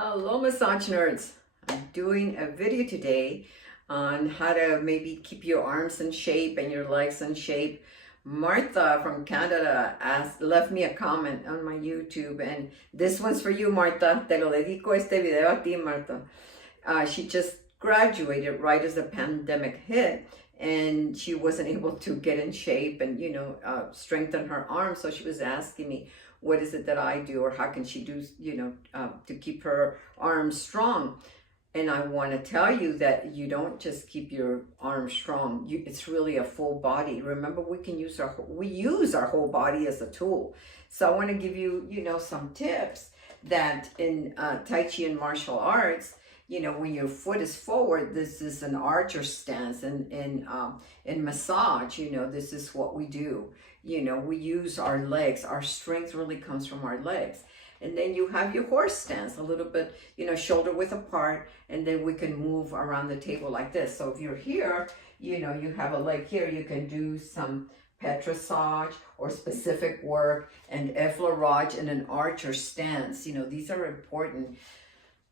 Hello, massage nerds. I'm doing a video today on how to maybe keep your arms in shape and your legs in shape. Martha from Canada left me a comment on my YouTube, and this one's for you, Martha. Te lo dedico este video a ti, Martha. She just graduated right as the pandemic hit, and she wasn't able to get in shape and strengthen her arms. So she was asking me, what is it that I do, or how can she do to keep her arms strong? And I want to tell you that you don't just keep your arms strong. It's really a full body. Remember, we use our whole body as a tool. So I want to give you some tips that in Tai Chi and martial arts, when your foot is forward, this is an archer stance, and in massage, this is what we do. We use our legs. Our strength really comes from our legs. And then you have your horse stance, a little bit, shoulder width apart, and then we can move around the table like this. So if you're here, you have a leg here, you can do some petrissage or specific work, and effleurage in an archer stance. These are important.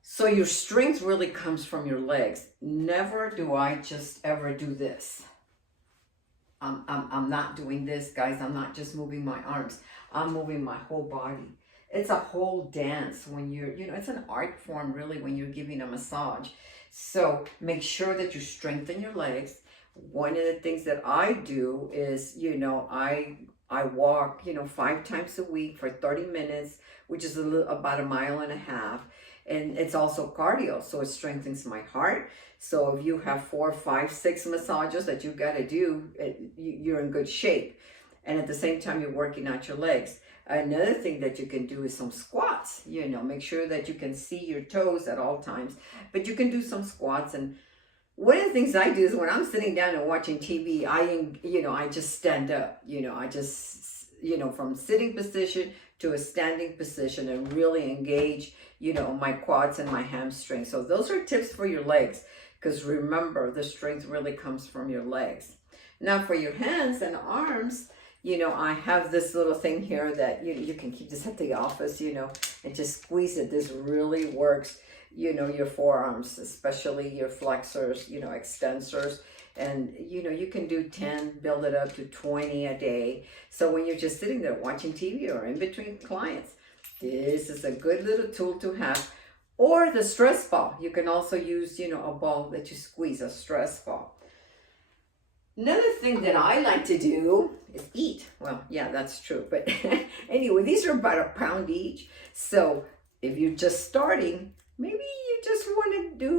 So your strength really comes from your legs. Never do I just ever do this. I'm not doing this, guys. I'm not just moving my arms. I'm moving my whole body. It's a whole dance when you're, it's an art form really when you're giving a massage. So make sure that you strengthen your legs. One of the things that I do is, I walk, 5 times a week for 30 minutes, which is about 1.5 miles. And it's also cardio, so it strengthens my heart. So if you have 4, 5, 6 massages that you got to do, you're in good shape. And at the same time, you're working out your legs. Another thing that you can do is some squats. Make sure that you can see your toes at all times. But you can do some squats. And one of the things I do is when I'm sitting down and watching TV, I just stand up. I just, from sitting position to a standing position, and really engage, my quads and my hamstrings. So those are tips for your legs, because remember, the strength really comes from your legs. Now for your hands and arms, I have this little thing here that you can keep this at the office, and just squeeze it. This really works, your forearms, especially your flexors, extensors. And, you can do 10, build it up to 20 a day. So when you're just sitting there watching TV or in between clients, this is a good little tool to have. Or the stress ball. You can also use, a ball that you squeeze, a stress ball. Another thing that I like to do is eat. Well, yeah, that's true. But anyway, these are about £1 pound each. So if you're just starting, maybe you just want to do,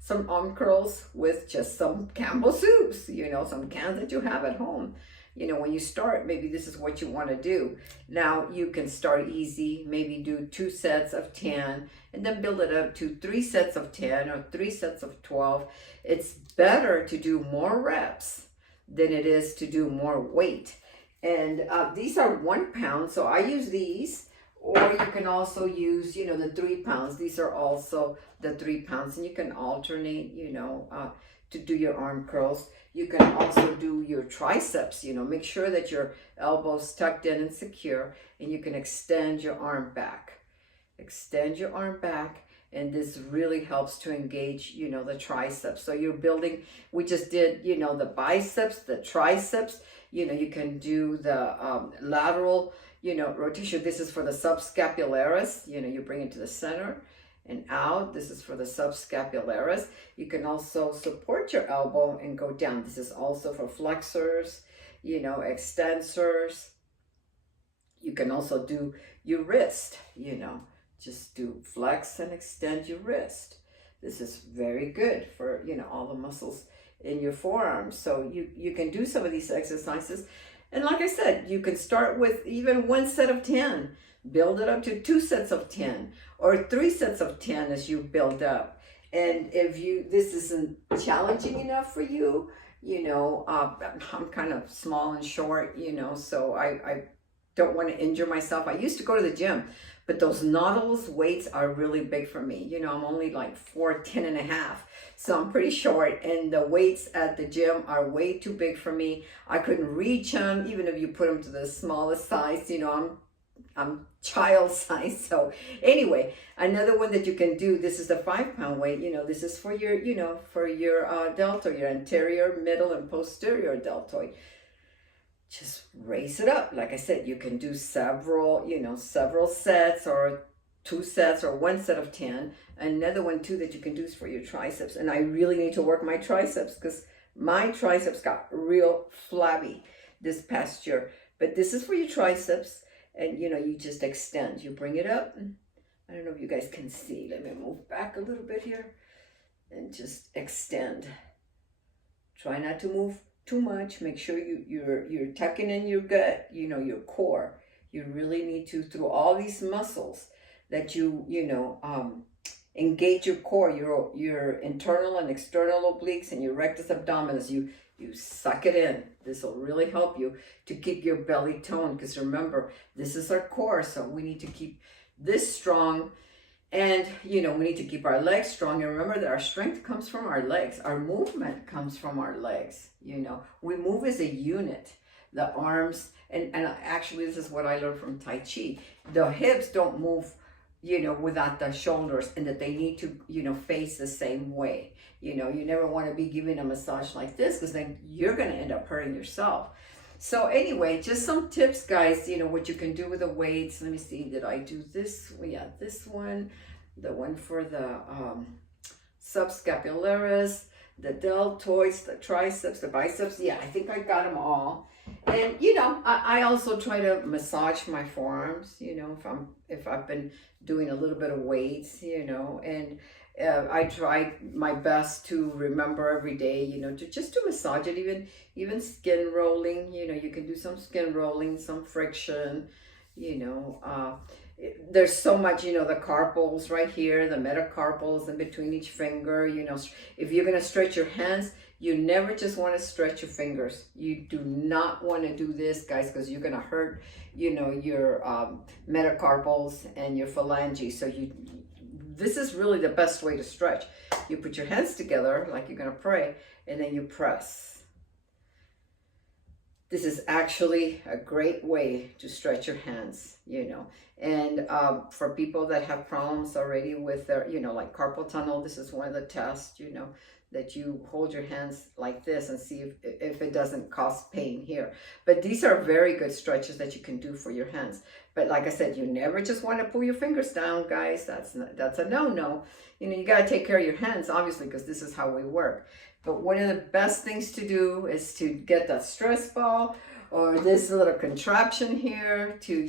some arm curls with just some Campbell soups, some cans that you have at home. When you start, maybe this is what you want to do. Now you can start easy, maybe do 2 sets of 10, and then build it up to 3 sets of 10 or 3 sets of 12. It's better to do more reps than it is to do more weight. And these are 1 pound, so I use these. Or you can also use, the 3 pounds. These are also the 3 pounds. And you can alternate, to do your arm curls. You can also do your triceps, make sure that your elbow's tucked in and secure. And you can extend your arm back. Extend your arm back. And this really helps to engage, the triceps. So you're building, we just did, the biceps, the triceps. You can do the lateral, rotation. This is for the subscapularis. You bring it to the center and out. This is for the subscapularis. You can also support your elbow and go down. This is also for flexors, extensors. You can also do your wrist, just do flex and extend your wrist. This is very good for, all the muscles in your forearms. So you can do some of these exercises. And like I said, you can start with even 1 set of 10, build it up to 2 sets of 10 or 3 sets of 10 as you build up. And if this isn't challenging enough for you, I'm kind of small and short, so I don't want to injure myself. I used to go to the gym, but those Nautilus weights are really big for me. I'm only like 4'10 and a half. So I'm pretty short, and the weights at the gym are way too big for me. I couldn't reach them, even if you put them to the smallest size. I'm I'm child size. So anyway, another one that you can do, this is the 5-pound weight. This is for your, for your deltoid, your anterior, middle, and posterior deltoid. Just raise it up. Like I said, you can do several sets, or 2 sets, or 1 set of 10. Another one too that you can do is for your triceps. And I really need to work my triceps because my triceps got real flabby this past year. But this is for your triceps. And you just extend. You bring it up. I don't know if you guys can see. Let me move back a little bit here. And just extend. Try not to move too much. Make sure you're tucking in your gut, your core. You really need to, through all these muscles, that engage your core, your internal and external obliques, and your rectus abdominis. You suck it in. This will really help you to keep your belly toned, because remember, this is our core, so we need to keep this strong. And we need to keep our legs strong. And remember that our strength comes from our legs. Our movement comes from our legs. We move as a unit. The arms, and actually this is what I learned from Tai Chi. The hips don't move without the shoulders, and that they need to, face the same way. You never want to be giving a massage like this, because then you're going to end up hurting yourself. So anyway, just some tips, guys, what you can do with the weights. Let me see, did I do this? Yeah, this one, the one for the subscapularis, the deltoids, the triceps, the biceps. Yeah, I think I got them all. And I also try to massage my forearms, if I've been doing a little bit of weights, and I try my best to remember every day, to massage it, even skin rolling. You can do some skin rolling, some friction. There's so much, the carpals right here, the metacarpals in between each finger. If you're going to stretch your hands, you never just want to stretch your fingers. You do not want to do this, guys, because you're going to hurt, your metacarpals and your phalanges. So this is really the best way to stretch. You put your hands together like you're going to pray, and then you press. This is actually a great way to stretch your hands, And for people that have problems already with their, like carpal tunnel, this is one of the tests, that you hold your hands like this and see if it doesn't cause pain here. But these are very good stretches that you can do for your hands. But like I said, you never just want to pull your fingers down, guys. That's a no-no. You got to take care of your hands, obviously, because this is how we work. But one of the best things to do is to get that stress ball or this little contraption here to,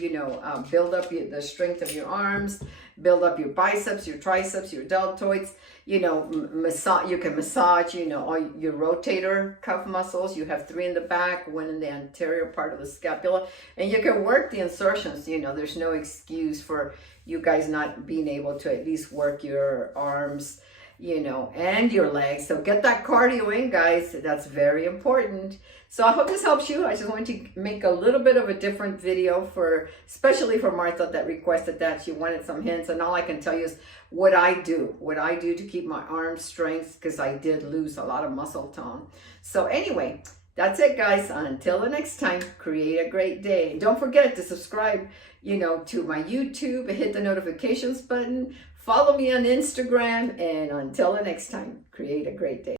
build up the strength of your arms, build up your biceps, your triceps, your deltoids. Massage. You can massage, all your rotator cuff muscles. You have 3 in the back, 1 in the anterior part of the scapula, and you can work the insertions. There's no excuse for you guys not being able to at least work your arms, and your legs. So get that cardio in, guys. That's very important. So I hope this helps you. I just wanted to make a little bit of a different video especially for Martha that requested that. She wanted some hints, and all I can tell you is what I do to keep my arm strength, because I did lose a lot of muscle tone. So anyway, that's it, guys. Until the next time, create a great day. Don't forget to subscribe, to my YouTube, hit the notifications button, follow me on Instagram, and until the next time, create a great day.